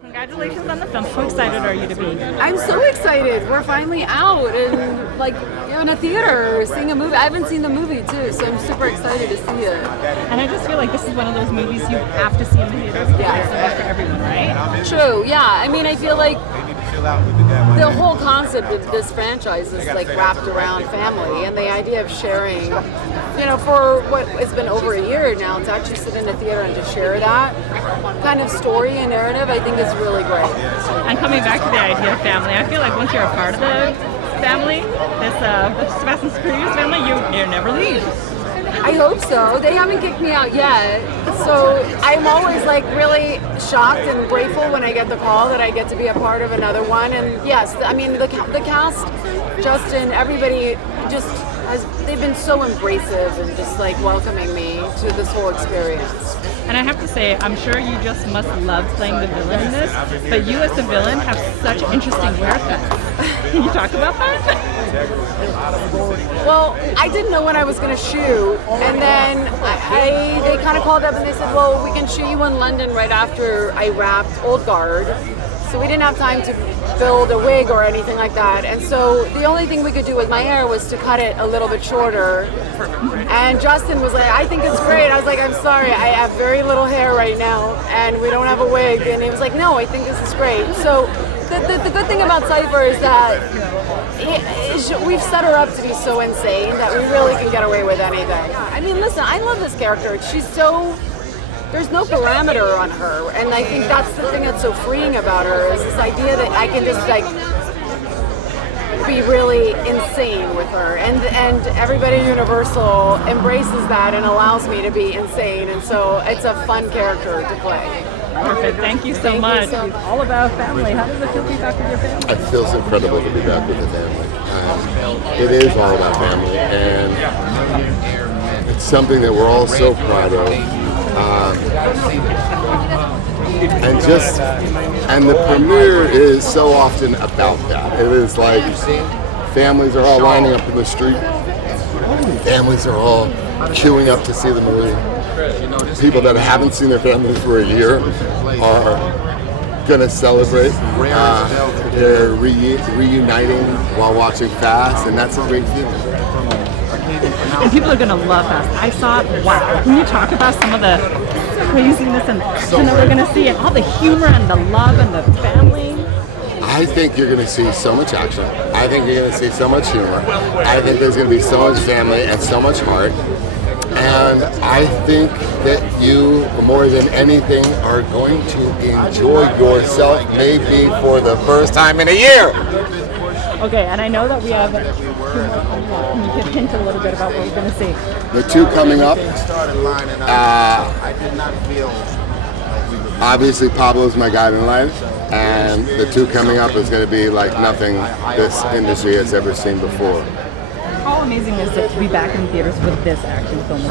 Congratulations on the film. How excited are you to be? I'm so excited. We're finally out and in a theater seeing a movie. I haven't seen the movie too, so I'm super excited to see it. And I just feel like this is one of those movies you have to see in the theater because it's enough for everyone, right? True. Yeah. I mean, I feel like the whole concept of this franchise is like wrapped around family and the idea of sharing, for what has been over a year now, to actually sit in a theater and to share that kind of story and narrative, I think is really great. And coming back to the idea of family, I feel like once you're a part of the family, this Fast and Furious family, you never leave. I hope so. They haven't kicked me out yet. So I'm always really shocked and grateful when I get the call that I get to be a part of another one. And yes, I mean, the cast, Justin, everybody they've been so embracive and just welcoming me to this whole experience. And I have to say, I'm sure you just must love playing the villain in this, but you as the villain have such interesting haircuts. Can you talk about that? Well, I didn't know when I was going to shoot, and then they kind of called up and they said, well, we can shoot you in London right after I wrapped Old Guard. So we didn't have time to build a wig or anything like that. And so the only thing we could do with my hair was to cut it a little bit shorter. And Justin was like, I think it's great. I was like, I'm sorry, I have very little hair right now and we don't have a wig. And he was like, no, I think this is great. So the good thing about Cypher is that we've set her up to be so insane that we really can get away with anything. I mean, listen, I love this character. There's no parameter on her, and I think that's the thing that's so freeing about her, is this idea that I can just be really insane with her, and everybody at Universal embraces that and allows me to be insane, and so it's a fun character to play. Perfect. Thank you so much. It's all about family. How does it feel to be back with your family? It feels incredible to be back with the family. It is all about family, and it's something that we're all so proud of. And the premiere is so often about that. It is like families are all lining up in the street. Families are all queuing up to see the movie. People that haven't seen their families for a year are going to celebrate. They're reuniting while watching Fast, and that's a great feeling. And people are going to love Fast. I saw it. Wow. Can you talk about some of the craziness and action that we're going to see, and all the humor and the love and the family? I think you're going to see so much action. I think you're going to see so much humor. I think there's going to be so much family and so much heart. And I think that you, more than anything, are going to enjoy yourself maybe for the first time in a year. Okay, and I know that we have 2 more coming up. Can you hint a little bit about what we're going to see? The 2 coming up, obviously Pablo's my guiding light, and the 2 coming up is going to be like nothing this industry has ever seen before. How amazing is it to be back in theaters with this action film?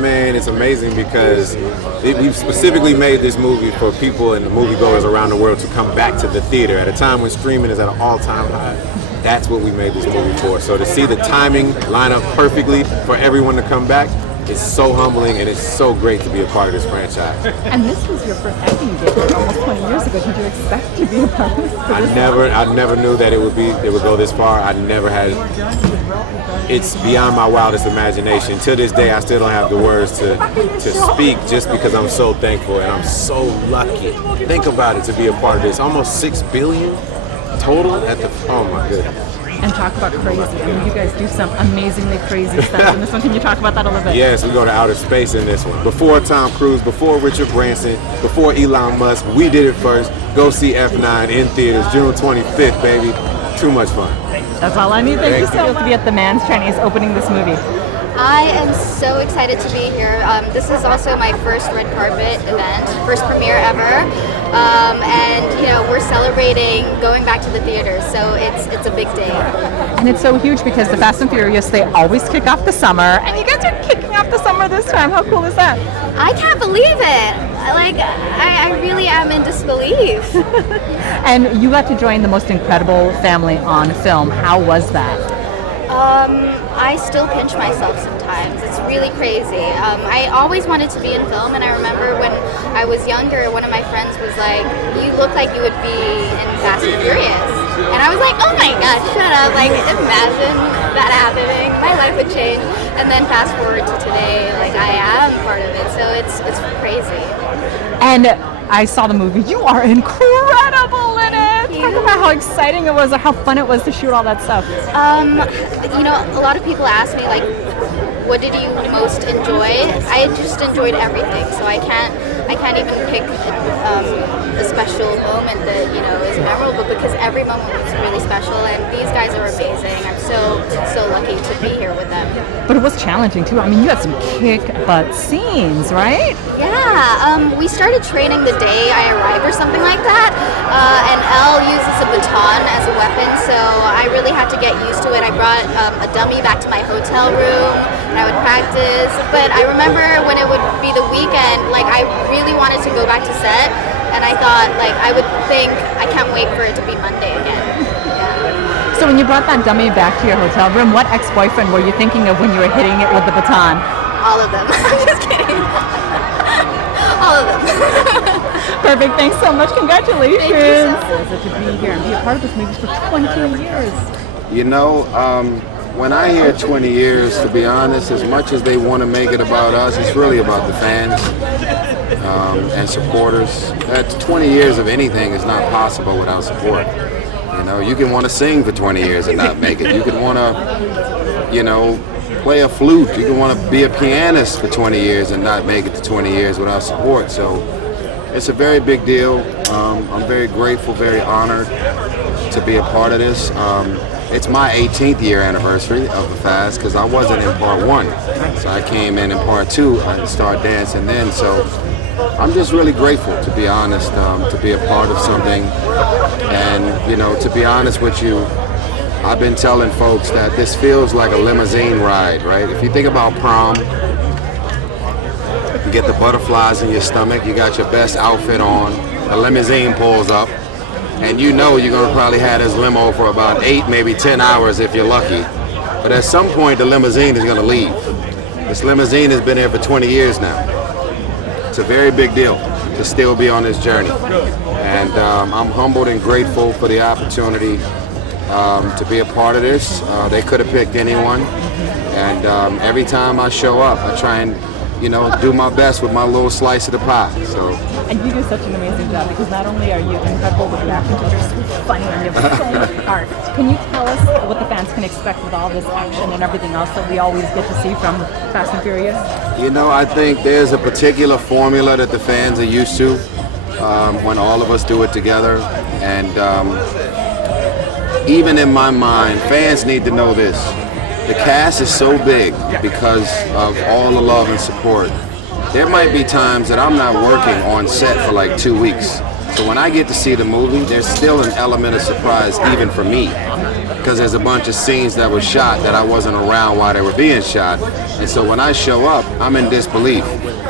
Man, it's amazing because we've specifically made this movie for people and the moviegoers around the world to come back to the theater at a time when streaming is at an all-time high. That's what we made this movie for. So to see the timing line up perfectly for everyone to come back, it's so humbling and it's so great to be a part of this franchise. And this was your first acting gig almost 20 years ago. Did you expect to be a part of this? I never knew that it would go this far. It's beyond my wildest imagination. To this day, I still don't have the words to speak, just because I'm so thankful and I'm so lucky. Think about it, to be a part of this. Almost $6 billion total oh my goodness. And talk about crazy. I mean, you guys do some amazingly crazy stuff in this one. Can you talk about that a little bit? Yes, we go to outer space in this one. Before Tom Cruise, before Richard Branson, before Elon Musk, we did it first. Go see F-9 in theaters, June 25th, baby. Too much fun. That's all I need. Thank you so much to be at the Man's Chinese opening this movie. I am so excited to be here. This is also my first red carpet event, first premiere ever. And we're celebrating going back to the theaters, so it's a big day. And it's so huge because the Fast and Furious, they always kick off the summer, and you guys are kicking off the summer this time. How cool is that? I can't believe it. I really am in disbelief. And you got to join the most incredible family on film. How was that? I still pinch myself sometimes. It's really crazy. I always wanted to be in film, and I remember when I was younger, one of my friends was like, "You look like you would be in Fast and Furious," and I was like, "Oh my God, shut up! Like, imagine that happening. My life would change." And then fast forward to today, like I am part of it, so it's crazy. And I saw the movie. You are incredible in it. Talk about how exciting it was or how fun it was to shoot all that stuff. You know, a lot of people ask me like, what did you most enjoy? I just enjoyed everything, so I can't even pick a special moment that, you know, is memorable, because every moment was really special, and these guys are amazing. I'm so lucky to be here with them. But it was challenging too. I mean, you had some kick butt scenes, right? Yeah, we started training the day I arrived or something like that, and Elle uses a baton as a weapon, so I really had to get used to it. I brought a dummy back to my hotel room, and I would practice, but I remember when it would be the weekend, like I really wanted to go back to set, and I thought, like, I would think, I can't wait for it to be Monday again. So when you brought that dummy back to your hotel room, what ex-boyfriend were you thinking of when you were hitting it with the baton? All of them. I'm just kidding. All of them. Perfect. Thanks so much. Congratulations. Thank you so much. To be here and be a part of this movie for 20 years. You know, when I hear 20 years, to be honest, as much as they want to make it about us, it's really about the fans and supporters. That 20 years of anything is not possible without support. You know, you can want to sing for 20 years and not make it. You can want to, you know, play a flute. You can want to be a pianist for 20 years and not make it to 20 years without support. So it's a very big deal. I'm very grateful, very honored to be a part of this. It's my 18th year anniversary of the Fast, because I wasn't in part 1. So I came in part 2 and started dancing then. So I'm just really grateful, to be honest, to be a part of something. And, you know, to be honest with you, I've been telling folks that this feels like a limousine ride, right? If you think about prom, you get the butterflies in your stomach, you got your best outfit on, a limousine pulls up, and you know you're gonna probably have this limo for about 8, maybe 10 hours if you're lucky. But at some point, the limousine is gonna leave. This limousine has been here for 20 years now. It's a very big deal to still be on this journey. And I'm humbled and grateful for the opportunity to be a part of this. They could have picked anyone. And every time I show up, I try and, you know, do my best with my little slice of the pie. So. And you do such an amazing job, because not only are you incredible with your acting, but you're so funny and you have so much heart. Can you tell us what the fans can expect with all this action and everything else that we always get to see from Fast and Furious? You know, I think there's a particular formula that the fans are used to when all of us do it together. And even in my mind, fans need to know this. The cast is so big because of all the love and support. There might be times that I'm not working on set for like 2 weeks. So when I get to see the movie, there's still an element of surprise even for me, because there's a bunch of scenes that were shot that I wasn't around while they were being shot. And so when I show up, I'm in disbelief.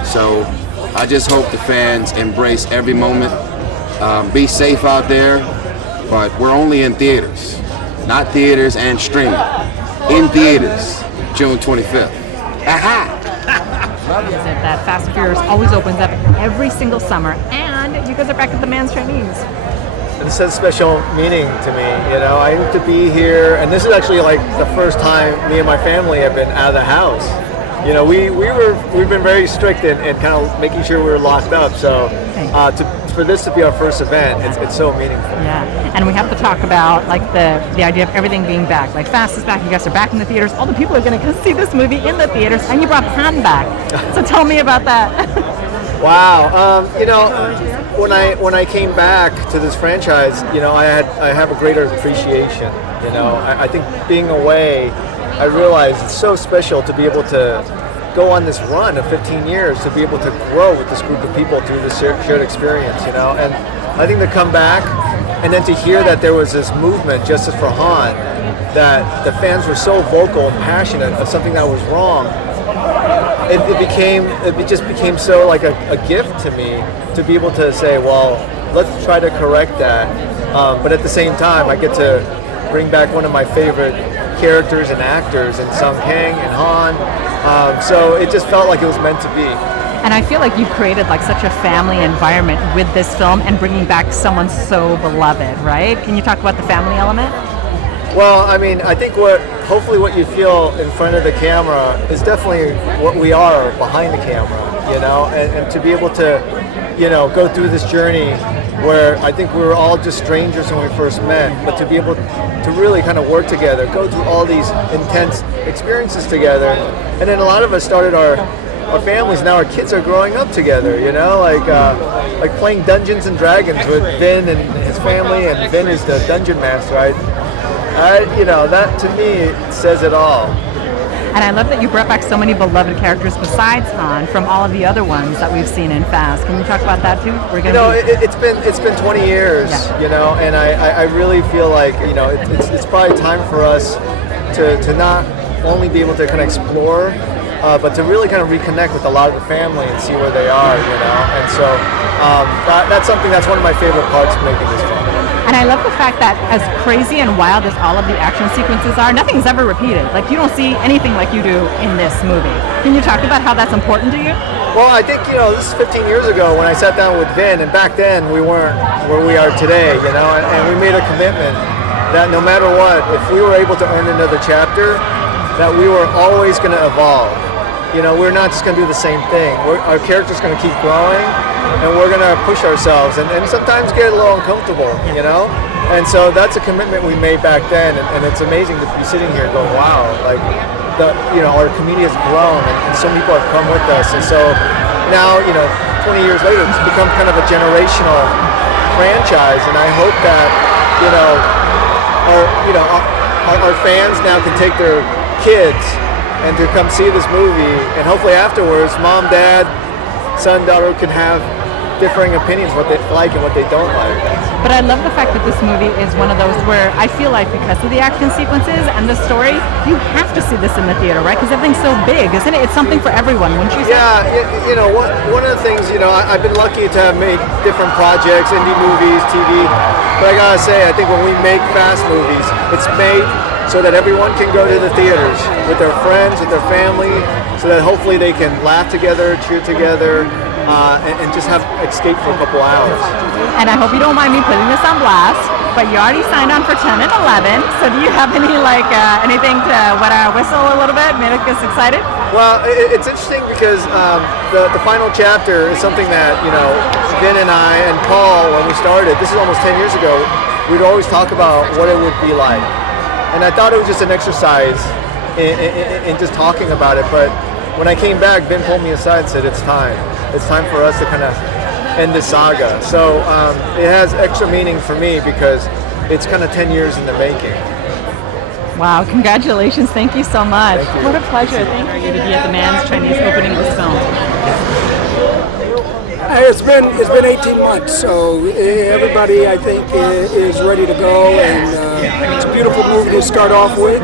So I just hope the fans embrace every moment. Be safe out there, but we're only in theaters, not theaters and streaming. In theaters, June 25th. Aha! Is it that Fast and Furious always opens up every single summer, and you guys are back at the Man's Chinese. This has special meaning to me, you know. I need to be here, and this is actually like the first time me and my family have been out of the house. You know, we've been very strict in kind of making sure we were locked up. So for this to be our first event, it's so meaningful. Yeah, and we have to talk about like the idea of everything being back. Like Fast is back, you guys are back in the theaters. All the people are going to go see this movie in the theaters, and you brought Han back. So tell me about that. Wow, you know, when I came back to this franchise, you know, I have a greater appreciation. You know, I think being away, I realized it's so special to be able to go on this run of 15 years, to be able to grow with this group of people through this shared experience, you know. And I think to come back and then to hear that there was this movement, Justice for Han, that the fans were so vocal and passionate of something that was wrong, it just became so like a gift to me to be able to say, well, let's try to correct that. But at the same time, I get to bring back one of my favorite characters and actors in Kang and Han. So it just felt like it was meant to be. And I feel like you've created like such a family environment with this film and bringing back someone so beloved, right? Can you talk about the family element? Well, I mean, I think hopefully what you feel in front of the camera is definitely what we are behind the camera, you know, and to be able to, you know, go through this journey where I think we were all just strangers when we first met, but to be able to really kind of work together, go through all these intense experiences together, and then a lot of us started our families. Now our kids are growing up together, you know, like playing Dungeons and Dragons with Vin and his family, and Vin is the dungeon master, right? You know, that to me says it all. And I love that you brought back so many beloved characters besides Han from all of the other ones that we've seen in Fast. Can you talk about that too? You know, it's been 20 years, yeah. You know, and I really feel like, you know, it's probably time for us to not only be able to kind of explore, but to really kind of reconnect with a lot of the family and see where they are, you know. And so that's one of my favorite parts of making this film. And I love the fact that as crazy and wild as all of the action sequences are, nothing's ever repeated. Like, you don't see anything like you do in this movie. Can you talk about how that's important to you? Well, I think, you know, this is 15 years ago when I sat down with Vin, and back then we weren't where we are today, you know, and we made a commitment that no matter what, if we were able to earn another chapter, that we were always going to evolve. You know, we're not just going to do the same thing. Our character's going to keep growing, and we're going to push ourselves and sometimes get a little uncomfortable, you know? And so that's a commitment we made back then, and it's amazing to be sitting here going, wow, like, you know, our community has grown, and so many people have come with us. And so now, you know, 20 years later, it's become kind of a generational franchise, and I hope that, our fans now can take their kids and to come see this movie, and hopefully afterwards, mom, dad, son, daughter can have differing opinions, what they like and what they don't like. But I love the fact that this movie is one of those where I feel like because of the action sequences and the story, you have to see this in the theater, right? Because everything's so big, isn't it? It's something for everyone, wouldn't you say? Yeah, you know, one of the things, you know, I've been lucky to have made different projects, indie movies, TV, but I gotta say, I think when we make fast movies, it's made so that everyone can go to the theaters with their friends, with their family, so that hopefully they can laugh together, cheer together, and just have escape for a couple hours. And I hope you don't mind me putting this on blast, but you already signed on for 10 and 11, so do you have any, anything to wet our whistle a little bit, make us excited? Well, it's interesting because the final chapter is something that, you know, Vin and I and Paul, when we started, this is almost 10 years ago, we'd always talk about what it would be like. And I thought it was just an exercise in just talking about it, but when I came back, Vin pulled me aside and said, it's time. It's time for us to kind of end this saga. So it has extra meaning for me because it's kind of 10 years in the making. Wow, congratulations. Thank you so much. Thank you. What a pleasure. Thank you to be at the Man's Chinese opening this film. It's been 18 months, so everybody, I think, is ready to go, and it's a beautiful movie to start off with.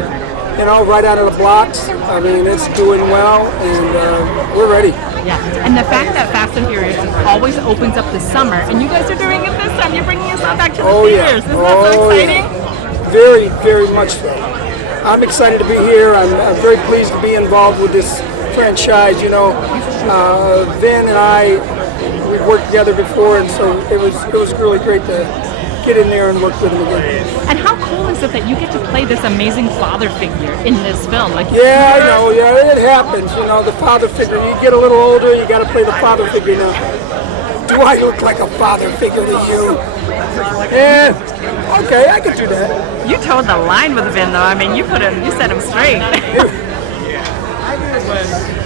You know, right out of the blocks. I mean, it's doing well, and we're ready. Yeah, and the fact that Fast and Furious always opens up this summer, and you guys are doing it this time. You're bringing us all back to the theaters. Isn't that so exciting? Yeah. Very, very much so. I'm excited to be here. I'm very pleased to be involved with this franchise. You know, Vin and I, we've worked together before, and so it was really great to get in there and work with him again. And how cool is it that you get to play this amazing father figure in this film? Yeah, I know. Yeah, it happens. You know, the father figure. You get a little older, you got to play the father figure now. Do I look like a father figure to you? Yeah. Okay, I can do that. You towed the line with Vin, though. I mean, you set him straight.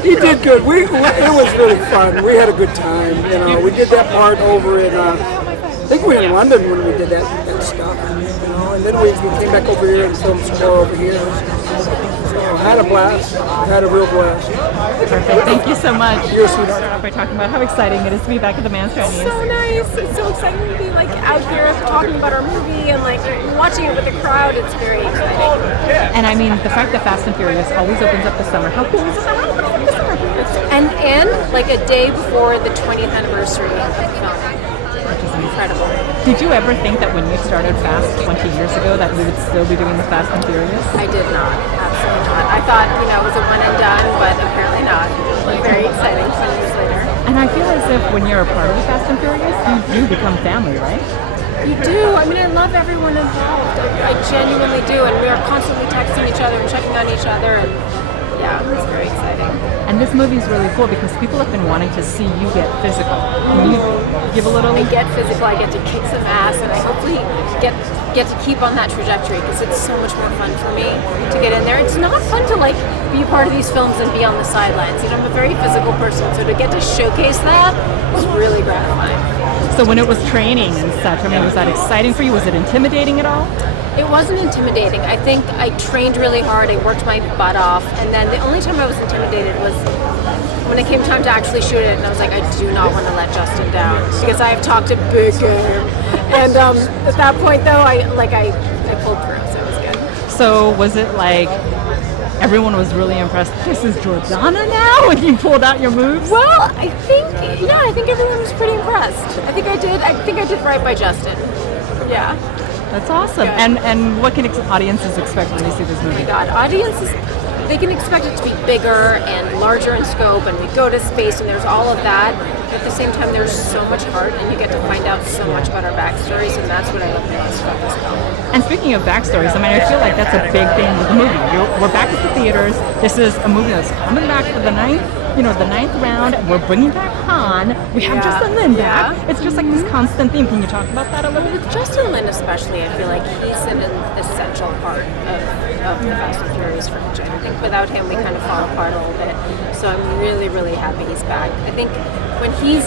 He did good. It was really fun. We had a good time. You know, we did that part over in. I think we were in London when we did that stuff, you know, and then we came back over here and filmed some more over here. So I had a blast. I had a real blast. Perfect. Thank you so much. You're a sweetheart. Start off by talking about how exciting it is to be back at the Man's Chinese. So nice. It's so exciting to be out here talking about our movie and watching it with the crowd. It's very exciting. And I mean, the fact that Fast and Furious always opens up the summer. How cool is it that it opens up the summer? And a day before the 20th anniversary of the film. Which is incredible. Did you ever think that when you started Fast 20 years ago that we would still be doing the Fast and Furious? I did not. Absolutely not. I thought, it was a one and done, but apparently not. Very exciting 20 years later. And I feel as if when you're a part of the Fast and Furious, you do become family, right? You do. I mean, I love everyone involved. I genuinely do. And we are constantly texting each other and checking on each other. And yeah, it's very exciting. And this movie is really cool because people have been wanting to see you get physical. Can you give a little? I get physical. I get to kick some ass, and I hopefully get to keep on that trajectory because it's so much more fun for me to get in there. It's not fun to like be a part of these films and be on the sidelines. You know, I'm a very physical person, so to get to showcase that was really gratifying. So when it was training and such, I mean, was that exciting for you? Was it intimidating at all? It wasn't intimidating. I think I trained really hard. I worked my butt off, and then the only time I was intimidated was when it came time to actually shoot it, and I was like, I do not want to let Justin down because I have talked a big game. And at that point, though, I pulled through, so it was good. So was it like everyone was really impressed? This is Jordana now, when you pulled out your moves. Well, I think everyone was pretty impressed. I think I did right by Justin. Yeah. That's awesome. Yeah. And what can audiences expect when they see this movie? Oh my God, audiences, they can expect it to be bigger and larger in scope, and we go to space, and there's all of that. At the same time, there's so much heart, and you get to find out so much about our backstories, and that's what I love most about this film. And speaking of backstories, I mean, I feel like that's a big thing with the movie. We're back at the theaters. This is a movie that's coming back for the ninth round. We're bringing back Han. We have Justin Lin back. Yeah. It's just like this constant theme. Can you talk about that a little bit? With Justin Lin especially, I feel like he's an essential part of the Fast and Furious franchise. I think without him, we kind of fall apart a little bit. So I'm really, really happy he's back. I think when he's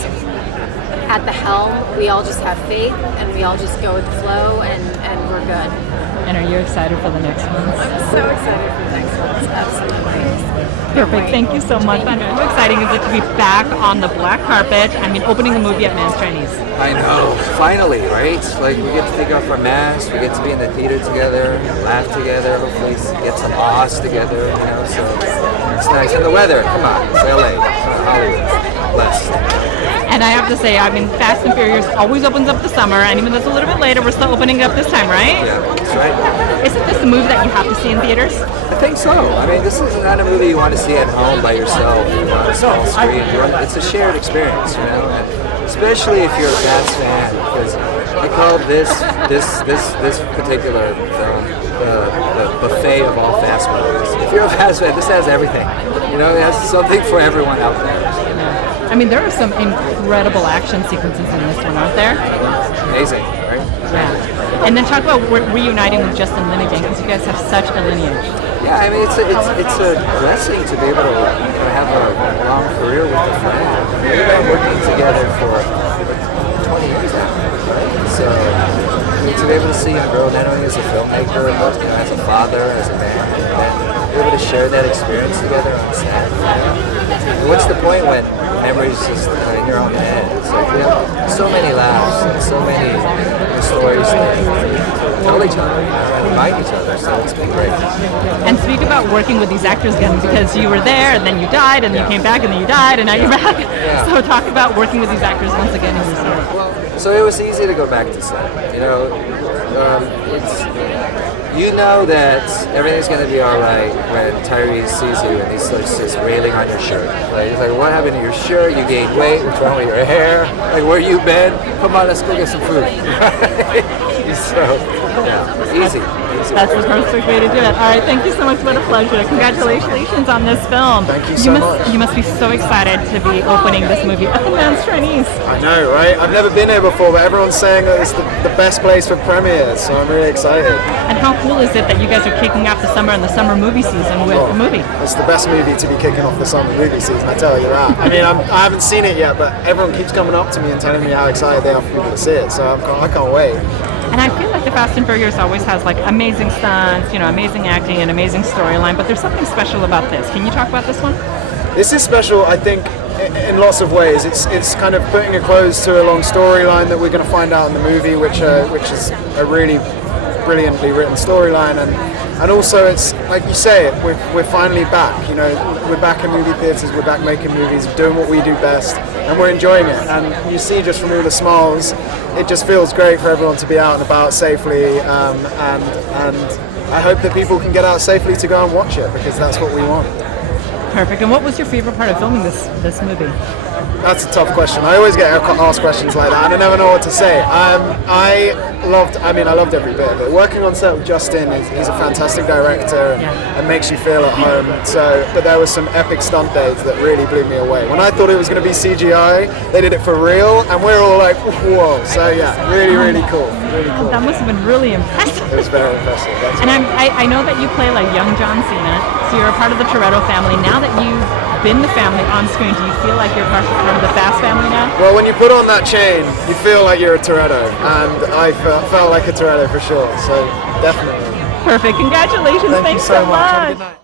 at the helm, we all just have faith and we all just go with the flow, and we're good. And are you excited for the next one? I'm so excited for the next one. Absolutely. Perfect. Thank you so much. How exciting is it to be back on the black carpet? I mean, opening the movie at Man's Chinese. I know. Finally, right? Like, we get to take off our masks, we get to be in the theater together, laugh together, hopefully get some ahs together, you know, so it's nice. And the weather, come on, it's LA, Hollywood, blessed. And I have to say, I mean, Fast and Furious always opens up the summer, and even though it's a little bit later, we're still opening up this time, right? Yeah, that's right. Isn't this a movie that you have to see in theaters? I think so. I mean, this is not a movie you want to see at home by yourself, you know, on a small screen. It's a shared experience, you know, and especially if you're a Fast fan, because I call this particular film the buffet of all Fast movies. If you're a Fast fan, this has everything. You know, it has something for everyone out there. I mean, there are some incredible action sequences in this one, aren't there? Amazing, right? Yeah. And then talk about reuniting with Justin Lin again, because you guys have such a lineage. Yeah, I mean, it's a blessing to be able to have a long career with a friend. We've been working together for 20 years now, right? So to be able to see him grow not only as a filmmaker, but as a father, as a man, and be able to share that experience together on set. And what's the point when memories just in your own head? It's like we have so many laughs and so many stories that tell each other and remind each other, so it's been great. And speak about working with these actors again, because you were there and then you died and then you came back and then you died and now you're back. Yeah. So talk about working with these actors once again in your story. So it was easy to go back to set. You know, you know that everything's going to be all right when Tyrese sees you and he starts just railing on your shirt. Like, he's like, what happened to your shirt? You gained weight. What's wrong with your hair? Like, where you been? Come on, let's go get some food. So, yeah, easy. That's the perfect way to do it. All right, thank you so much. What a pleasure. Congratulations on this film. Thank you so much. You must be so excited to be opening this movie at the Man's Chinese. I know, right? I've never been here before, but everyone's saying that it's the best place for premieres, so I'm really excited. And how cool is it that you guys are kicking off the summer and the summer movie season with the movie? It's the best movie to be kicking off the summer movie season, I tell you that. I mean, I haven't seen it yet, but everyone keeps coming up to me and telling me how excited they are for people to see it, so I can't wait. And I feel like the Fast and Furious always has like amazing stunts, you know, amazing acting and amazing storyline, but there's something special about this. Can you talk about this one? This is special, I think, in lots of ways. It's kind of putting a close to a long storyline that we're going to find out in the movie, which is a really brilliantly written storyline, and also it's like you say, we're finally back. You know, we're back in movie theaters, we're back making movies, doing what we do best, and we're enjoying it. And you see just from all the smiles, it just feels great for everyone to be out and about safely, and I hope that people can get out safely to go and watch it, because that's what we want. Perfect. And what was your favorite part of filming this movie? That's a tough question. I always get asked questions like that, and I never know what to say. I loved every bit of it. Working on set with Justin, he's a fantastic director and makes you feel at home. But there were some epic stunt days that really blew me away. When I thought it was going to be CGI, they did it for real, and we're all like, whoa. So yeah, really cool. Really cool. That must have been really impressive. It was very impressive. And I know that you play like young John Cena, so you're a part of the Toretto family. Now that you've been the family on screen, do you feel like you're part of the Fast family now? Well, when you put on that chain, you feel like you're a Toretto, and I felt like a Toretto for sure, so definitely. Perfect. Congratulations. Thanks so much. Have a good night.